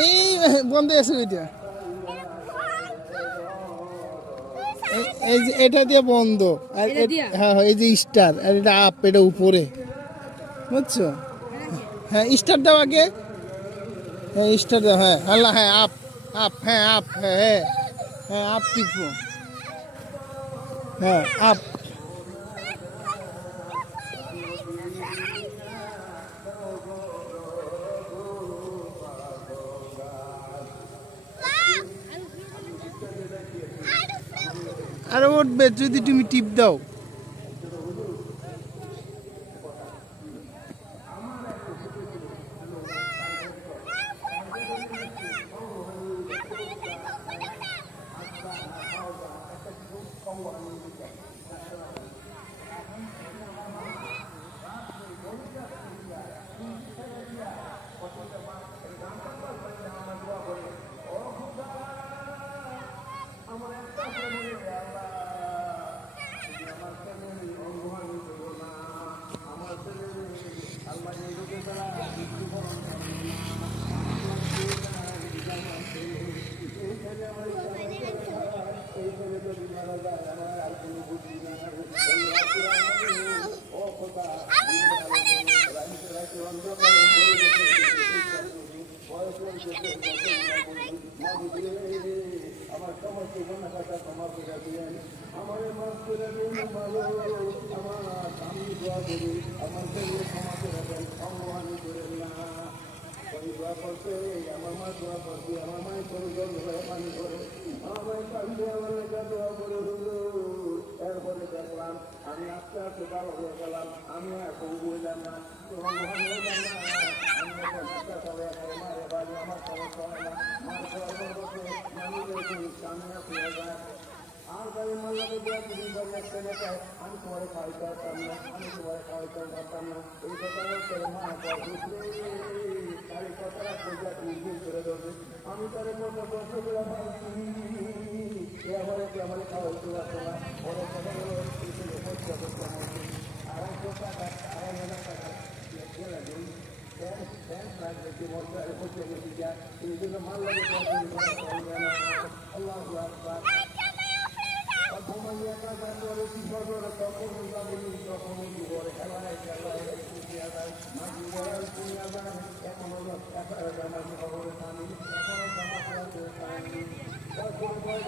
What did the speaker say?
এই বন্ধ আছে ওইটা, এই যে এটা দিয়ে বন্ধ, আর হ্যাঁ এই যে স্টার, আর এটা আপ, এটা উপরে, বুঝছো? হ্যাঁ স্টার দাও আগে, হ্যাঁ স্টার দাও, হ্যাঁ আল্লাহ, হ্যাঁ আপ, আপ, হ্যাঁ আপ, হ্যাঁ হ্যাঁ হ্যাঁ আপ টিপো, হ্যাঁ আপ। আর উঠবে যদি তুমি টিপ দাও। এরপরে দেখলাম আমি আস্তে আস্তে ভালো হয়ে গেলাম, আমি এখন বুঝলাম না, মারে বাড়ি আমার সমস্যা হয় না, আর গাড়ি মাল্লাকে দেওয়া দুদিন বাড়ি একটা দেখায়, আমি তোমার খাওয়াইতে পারতাম না, আমি তোমার খাওয়াইতে পারতাম না, এই কথা বলতে মা তার কথাটা খোঁজা নিজে করে দেবে, আমি তার কথা বলতে গেলাম আমার খাওয়াইতে পারতো না, ওরা কথা বলো আড়াইশো টাকা, 2,500 টাকা এই জন্য মাল্লাকে আল্লাহ ঘুমাইয়া কাজা করে কি করবো, তখন তখন খেলায় খেলায় মাঝি বয়াল পুনিয়া যায়, এখন হলো মাঝি খবরের স্বামী, এখনো